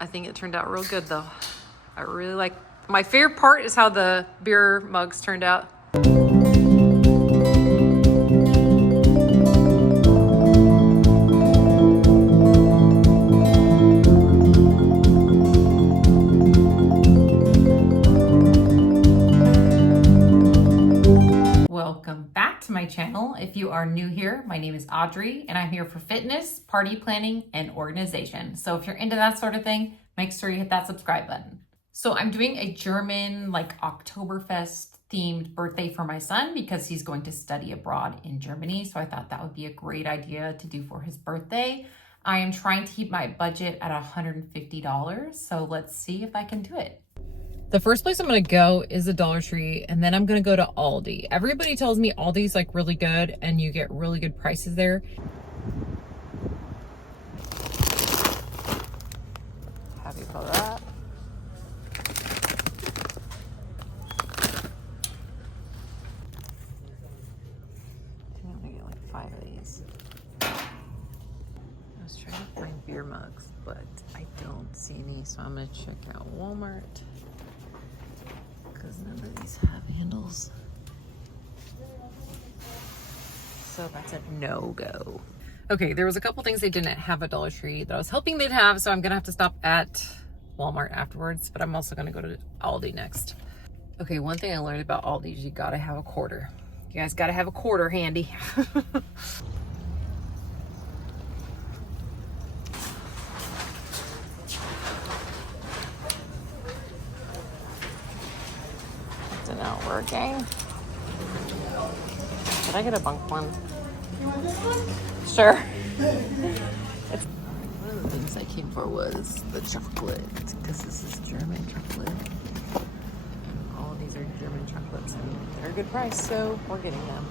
I think it turned out real good though. I really like, my favorite part is how the beer mugs turned out. Welcome back to my channel. If you are new here, my name is Audrey and I'm here for fitness, party planning, and organization. So if you're into that sort of thing, make sure you hit that subscribe button. So I'm doing a German, like Oktoberfest themed birthday for my son because he's going to study abroad in Germany. So I thought that would be a great idea to do for his birthday. I am trying to keep my budget at $150. So let's see if I can do it. The first place I'm gonna go is the Dollar Tree, and then I'm gonna go to Aldi. Everybody tells me Aldi's like really good and you get really good prices there. Happy for that. I think I'm gonna get like 5 of these. I was trying to find beer mugs, but I don't see any, so I'm gonna check out Walmart because none of these have handles. So that's a no-go. Okay, there was a couple things they didn't have at Dollar Tree that I was hoping they'd have, so I'm gonna have to stop at Walmart afterwards, but I'm also gonna go to Aldi next. Okay, one thing I learned about Aldi is you gotta have a quarter. You guys gotta have a quarter handy. It's not working. Did I get a bunk one? You want this one? Sure. One of the things I came for was the chocolate, because this is German chocolate. And all of these are German chocolates, and they're a good price, so we're getting them.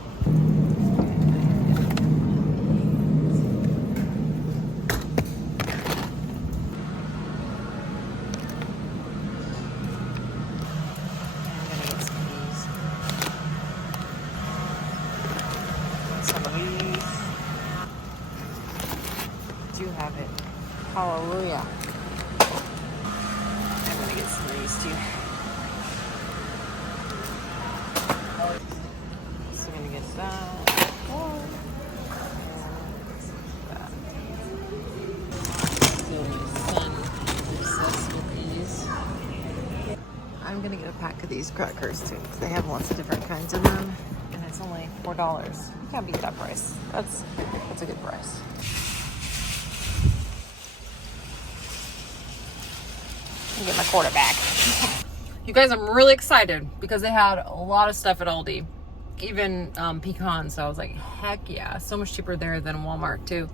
Have it. Hallelujah. I'm gonna get some of these too. So I'm gonna get that. Son obsessed with these. I'm gonna get a pack of these crackers too, because they have lots of different kinds of them, and it's only $4. You can't beat that price. That's a good price. Get my quarter back. You guys, I'm really excited because they had a lot of stuff at Aldi, even pecans. So I was like, heck yeah, so much cheaper there than Walmart too.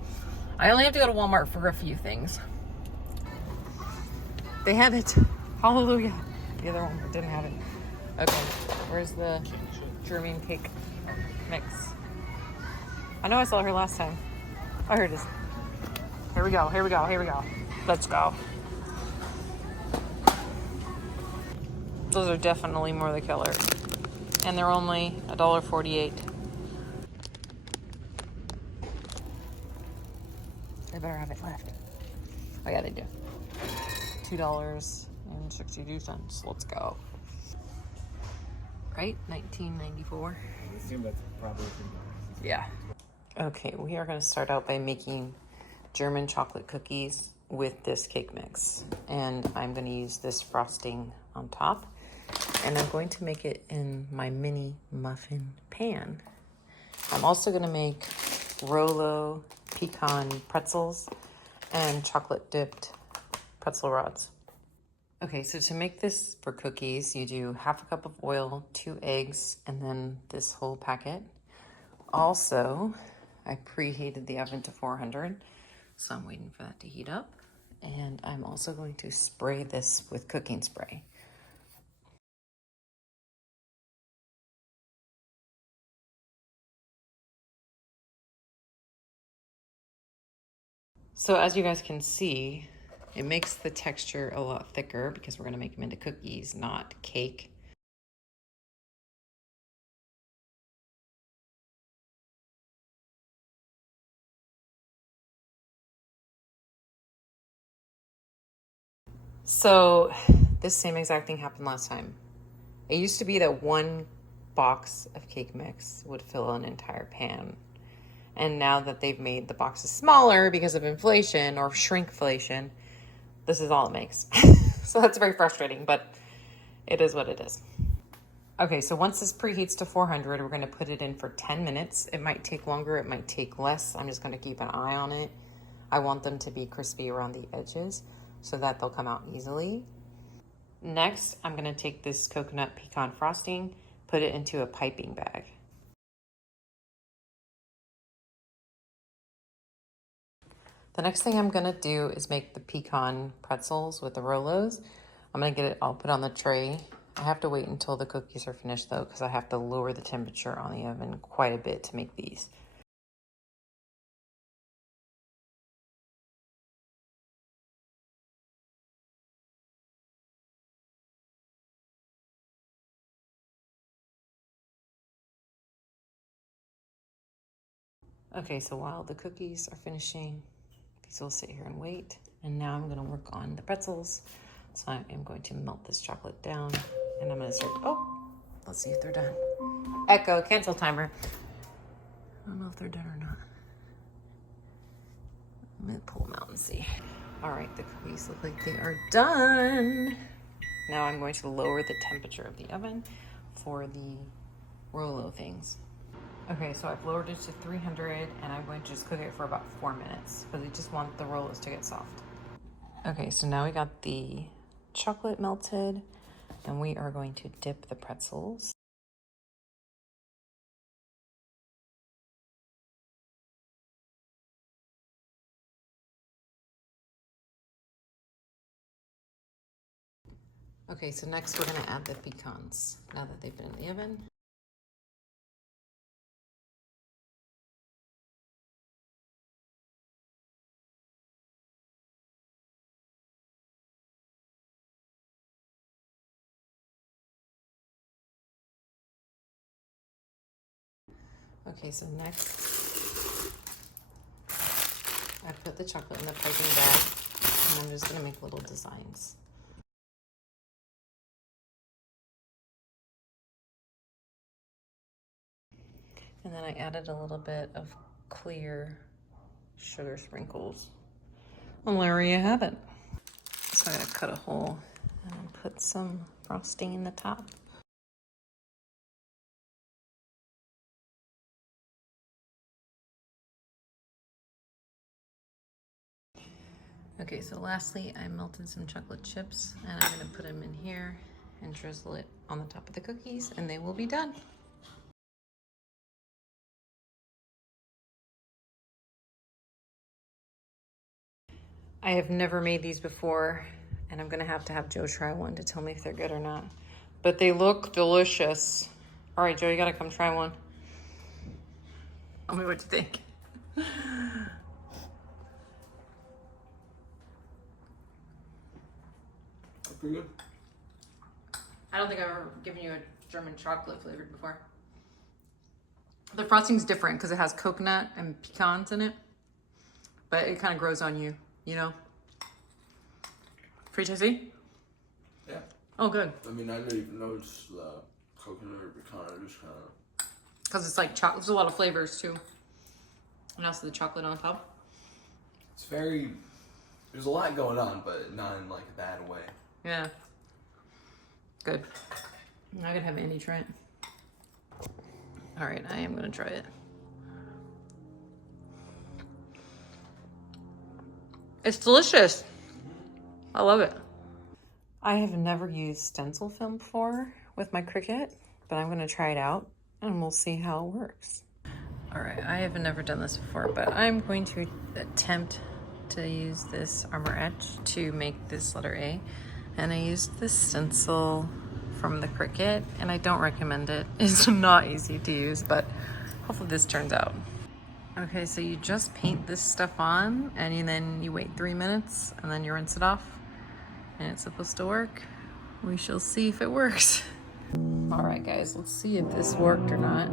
I only have to go to Walmart for a few things. They have it. Hallelujah. The other one didn't have it. Okay, where's the German cake mix? I know I saw her last time. Oh, here it is. Here we go, here we go, here we go. Let's go. Those are definitely more the killer. And they're only $1.48. They better have it left. Oh yeah, they do. $2.62. Let's go. Right? 1994. I assume that's probably yeah. Okay, we are going to start out by making German chocolate cookies with this cake mix. And I'm going to use this frosting on top. And I'm going to make it in my mini muffin pan. I'm also going to make Rolo pecan pretzels and chocolate dipped pretzel rods. Okay, so to make this for cookies, you do half a cup of oil, 2 eggs, and then this whole packet. Also, I preheated the oven to 400, so I'm waiting for that to heat up. And I'm also going to spray this with cooking spray. So as you guys can see, it makes the texture a lot thicker because we're going to make them into cookies, not cake. So this same exact thing happened last time. It used to be that one box of cake mix would fill an entire pan. And now that they've made the boxes smaller because of inflation or shrinkflation, this is all it makes. So that's very frustrating, but it is what it is. Okay, so once this preheats to 400, we're gonna put it in for 10 minutes. It might take longer, it might take less. I'm just gonna keep an eye on it. I want them to be crispy around the edges so that they'll come out easily. Next, I'm gonna take this coconut pecan frosting, put it into a piping bag. The next thing I'm gonna do is make the pecan pretzels with the Rolos. I'm gonna get it all put on the tray. I have to wait until the cookies are finished though, because I have to lower the temperature on the oven quite a bit to make these. Okay, so while the cookies are finishing, these will sit here and wait. And now I'm gonna work on the pretzels. So I am going to melt this chocolate down and I'm gonna start, oh, let's see if they're done. Echo, cancel timer. I don't know if they're done or not. I'm gonna pull them out and see. All right, the cookies look like they are done. Now I'm going to lower the temperature of the oven for the Rolo things. Okay, so I've lowered it to 300 and I'm going to just cook it for about 4 minutes because we just want the Rolos to get soft. Okay, so now we got the chocolate melted and we are going to dip the pretzels. Okay, so next we're gonna add the pecans now that they've been in the oven. Okay, so next I put the chocolate in the piping bag and I'm just gonna make little designs. And then I added a little bit of clear sugar sprinkles. And there you have it. So I'm gonna cut a hole and put some frosting in the top. Okay, so lastly, I melted some chocolate chips and I'm gonna put them in here and drizzle it on the top of the cookies and they will be done. I have never made these before and I'm gonna have to have Joe try one to tell me if they're good or not. But they look delicious. All right, Joe, you gotta come try one. Tell me what you think. Pretty good. I don't think I've ever given you a German chocolate flavored before. The frosting's different because it has coconut and pecans in it, but it kind of grows on you, you know? Free tasty? Yeah. Oh, good. I mean, I didn't even notice the coconut or pecan. I just kind of... Because it's like chocolate. There's a lot of flavors too. And also the chocolate on top. It's very... There's a lot going on, but not in like a bad way. Yeah. Good. I'm gonna have Andy try it. All right, I am gonna try it. It's delicious. I love it. I have never used stencil film before with my Cricut, but I'm gonna try it out and we'll see how it works. All right, I have never done this before, but I'm going to attempt to use this Armor Etch to make this letter A. And I used this stencil from the Cricut and I don't recommend it. It's not easy to use, but hopefully this turns out. Okay, so you just paint this stuff on and then you wait 3 minutes and then you rinse it off and it's supposed to work. We shall see if it works. All right, guys, let's see if this worked or not.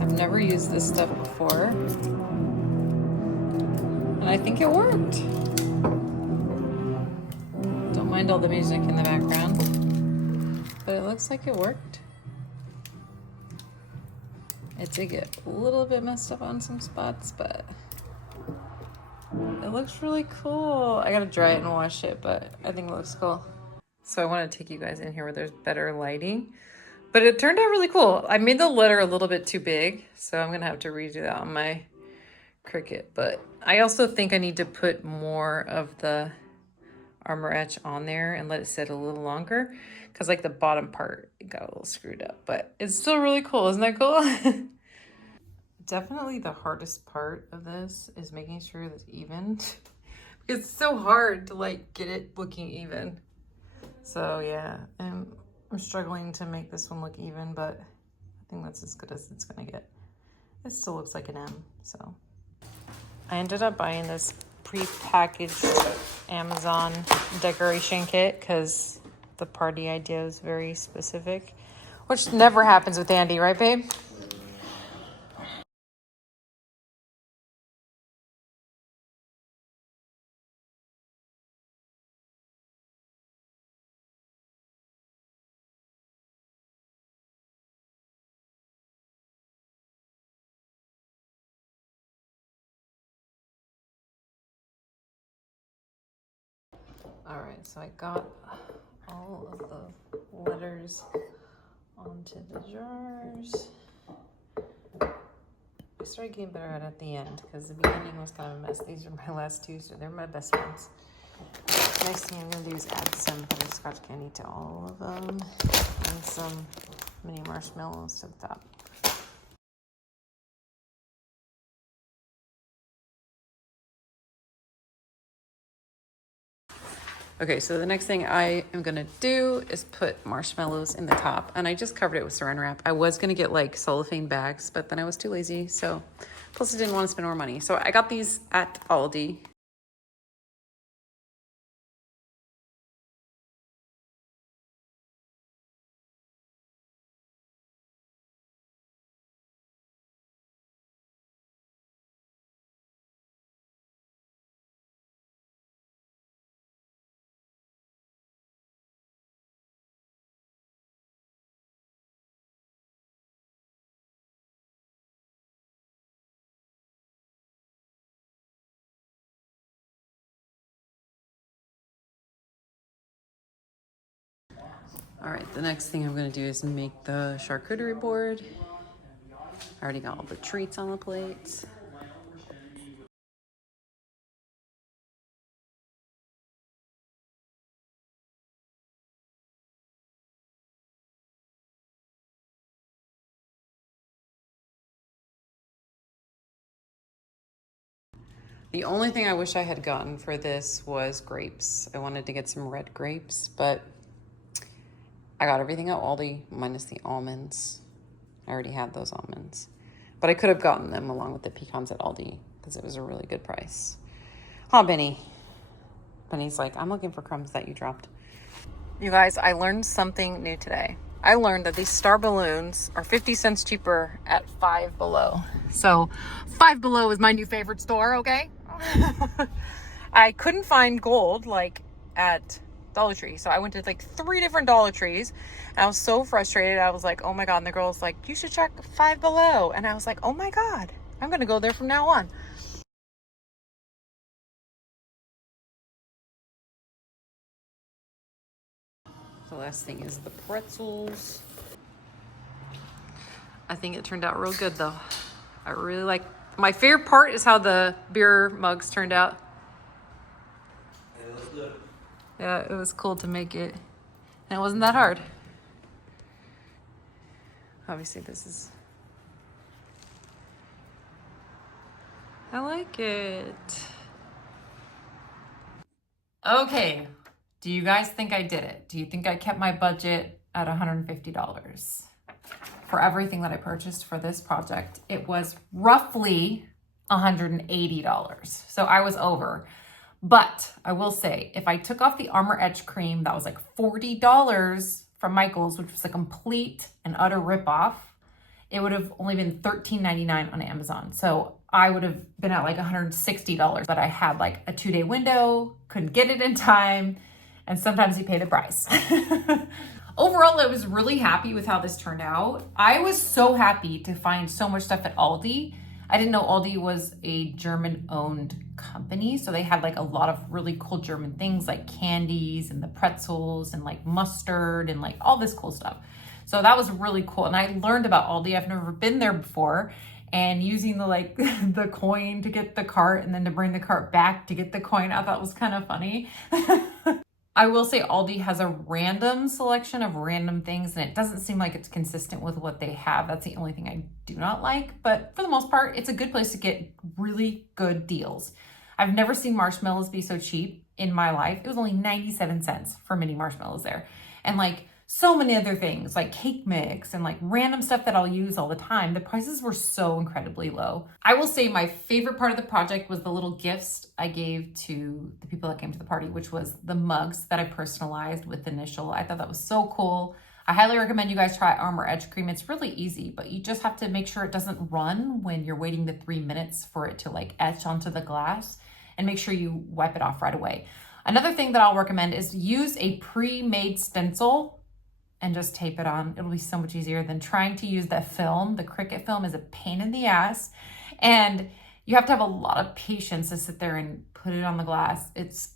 I've never used this stuff before. And I think it worked. Don't mind all the music in the background, but it looks like it worked. It did get a little bit messed up on some spots, but it looks really cool. I gotta dry it and wash it, but I think it looks cool. So I want to take you guys in here where there's better lighting, but it turned out really cool. I made the letter a little bit too big, so I'm gonna have to redo that on my Cricut, but I also think I need to put more of the armor etch on there and let it sit a little longer, because like the bottom part got a little screwed up, but it's still really cool. Isn't that cool? Definitely the hardest part of this is making sure that's even. It's so hard to like get it looking even. So yeah, I'm struggling to make this one look even, but I think that's as good as it's gonna get. It still looks like an M, so. I ended up buying this pre-packaged Amazon decoration kit because the party idea is very specific, which never happens with Andy, right, babe? All right, so I got all of the letters onto the jars. I started getting better at the end because the beginning was kind of a mess. These are my last two, so they're my best ones. Next thing I'm gonna do is add some butterscotch candy to all of them and some mini marshmallows to the top. Okay, so the next thing I am gonna do is put marshmallows in the top, and I just covered it with saran wrap. I was gonna get like cellophane bags, but then I was too lazy, so plus I didn't want to spend more money. So I got these at Aldi. All right, the next thing I'm gonna do is make the charcuterie board. I already got all the treats on the plates. The only thing I wish I had gotten for this was grapes. I wanted to get some red grapes, but I got everything at Aldi minus the almonds. I already had those almonds, but I could have gotten them along with the pecans at Aldi because it was a really good price. Huh, Benny? Benny's like, I'm looking for crumbs that you dropped. You guys, I learned something new today. I learned that these star balloons are 50 cents cheaper at Five Below. So Five Below is my new favorite store, okay? I couldn't find gold like at Dollar Tree. So I went to like 3 different Dollar Trees and I was so frustrated. I was like, oh my God. And the girl was like, you should check Five Below. And I was like, oh my God, I'm going to go there from now on. The last thing is the pretzels. I think it turned out real good though. I really like, my favorite part is how the beer mugs turned out. Yeah, it was cool to make it. And it wasn't that hard. Obviously this is, I like it. Okay, do you guys think I did it? Do you think I kept my budget at $150? For everything that I purchased for this project, it was roughly $180. So I was over. But I will say, if I took off the Armor Edge cream, that was like $40 from Michael's, which was a complete and utter ripoff, it would have only been $13.99 on Amazon. So I would have been at like $160, but I had like a 2-day window, couldn't get it in time, and sometimes you pay the price. Overall, I was really happy with how this turned out. I was so happy to find so much stuff at Aldi. I didn't know Aldi was a German-owned company, so they had like a lot of really cool German things like candies and the pretzels and like mustard and like all this cool stuff. So that was really cool. And I learned about Aldi. I've never been there before. And using the like the coin to get the cart and then to bring the cart back to get the coin, I thought was kind of funny. I will say Aldi has a random selection of random things, and it doesn't seem like it's consistent with what they have. That's the only thing I do not like, but for the most part, it's a good place to get really good deals. I've never seen marshmallows be so cheap in my life. It was only 97 cents for mini marshmallows there. And like so many other things like cake mix and like random stuff that I'll use all the time. The prices were so incredibly low. I will say my favorite part of the project was the little gifts I gave to the people that came to the party, which was the mugs that I personalized with the initial. I thought that was so cool. I highly recommend you guys try Armor Edge Cream. It's really easy, but you just have to make sure it doesn't run when you're waiting the 3 minutes for it to like etch onto the glass, and make sure you wipe it off right away. Another thing that I'll recommend is use a pre-made stencil and just tape it on. It'll be so much easier than trying to use that film. The Cricut film is a pain in the ass, and you have to have a lot of patience to sit there and put it on the glass. It's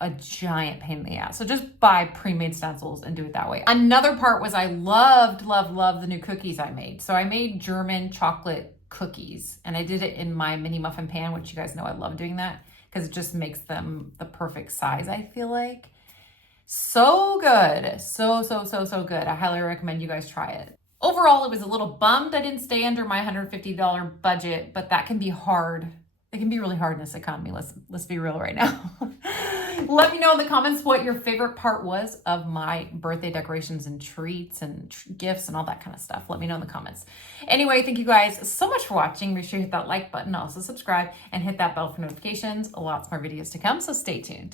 a giant pain in the ass. So just buy pre-made stencils and do it that way. Another part was I loved the new cookies I made. So I made German chocolate cookies, and I did it in my mini muffin pan, which you guys know I love doing that because it just makes them the perfect size, I feel like. So good. So good. I highly recommend you guys try it. Overall, it was a little bummed I didn't stay under my $150 budget, but that can be hard. It can be really hard in this economy. Let's be real right now. Let me know in the comments what your favorite part was of my birthday decorations and treats and gifts and all that kind of stuff. Let me know in the comments. Anyway, thank you guys so much for watching. Make sure you hit that like button, also subscribe, and hit that bell for notifications. Lots more videos to come, so stay tuned.